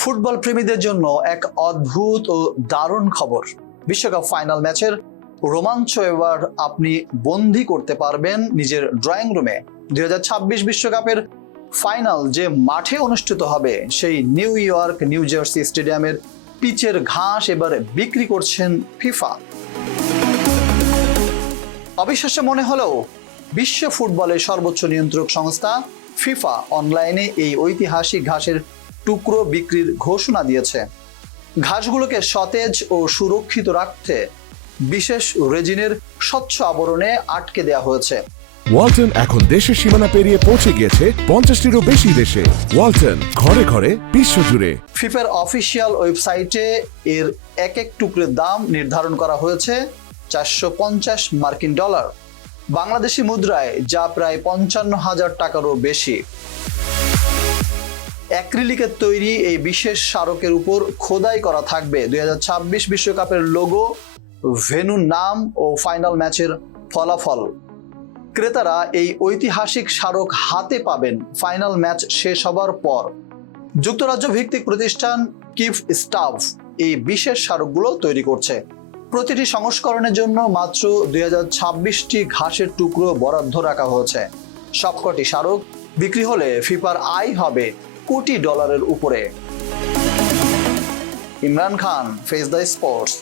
Football প্রেমীদের জন্য এক অদ্ভুত ও দারুণ খবর। বিশ্বকাপ ফাইনাল ম্যাচের রোমাঞ্চ এবার আপনি বন্দী করতে পারবেন নিজের ড্রয়িং রুমে। 2026 বিশ্বকাপের ফাইনাল যে মাঠে অনুষ্ঠিত হবে, সেই নিউ ইয়র্ক নিউ জার্সি স্টেডিয়ামের পিচের ঘাস এবার বিক্রি করছেন ফিফা। অবিশ্বাস্য মনে হলেও বিশ্ব ফুটবলের সর্বোচ্চ নিয়ন্ত্রক সংস্থা ফিফা অনলাইনে এই ঐতিহাসিক ঘাসের টুকরো বিক্রির ঘোষণা দিয়েছে। ঘাসগুলোকে সতেজ ও সুরক্ষিত রাখতে বিশেষ রেজিনের স্বচ্ছ আবরণে আটকে দেওয়া হয়েছে। ওয়ালটন এখন দেশের সীমানা পেরিয়ে পৌঁছে গিয়েছে 50টিরও বেশি দেশে। ওয়ালটন, ঘরে ঘরে, বিশ্বজুড়ে। ফিফার অফিসিয়াল ওয়েবসাইটে এর এক এক টুকরোর দাম নির্ধারণ করা হয়েছে $450 মার্কিন, বাংলাদেশি মুদ্রায় যা প্রায় 55,000 টাকারও বেশি। অ্যাক্রিলিকের তৈরি এই বিশেষ স্মারকের উপর খোদাই করা থাকবে 2026 বিশ্বকাপের লোগো, ভেন্যুর নাম ও ফাইনাল ম্যাচের ফলাফল। ক্রেতারা এই ঐতিহাসিক স্মারক হাতে পাবেন ফাইনাল ম্যাচ শেষ হবার পর। যুক্তরাজ্য ভিত্তিক প্রতিষ্ঠান কিফ স্টাফ এই বিশেষ স্মারকগুলো তৈরি করছে। প্রতিটি সংস্করণের জন্য মাত্র 2026টি ঘাসের টুকরো বরাদ্দ রাখা হয়েছে। সবকটি স্মারক বিক্রি হলে ফিফার আয় হবে $কোটি উপরে। Imran Khan, face the sports.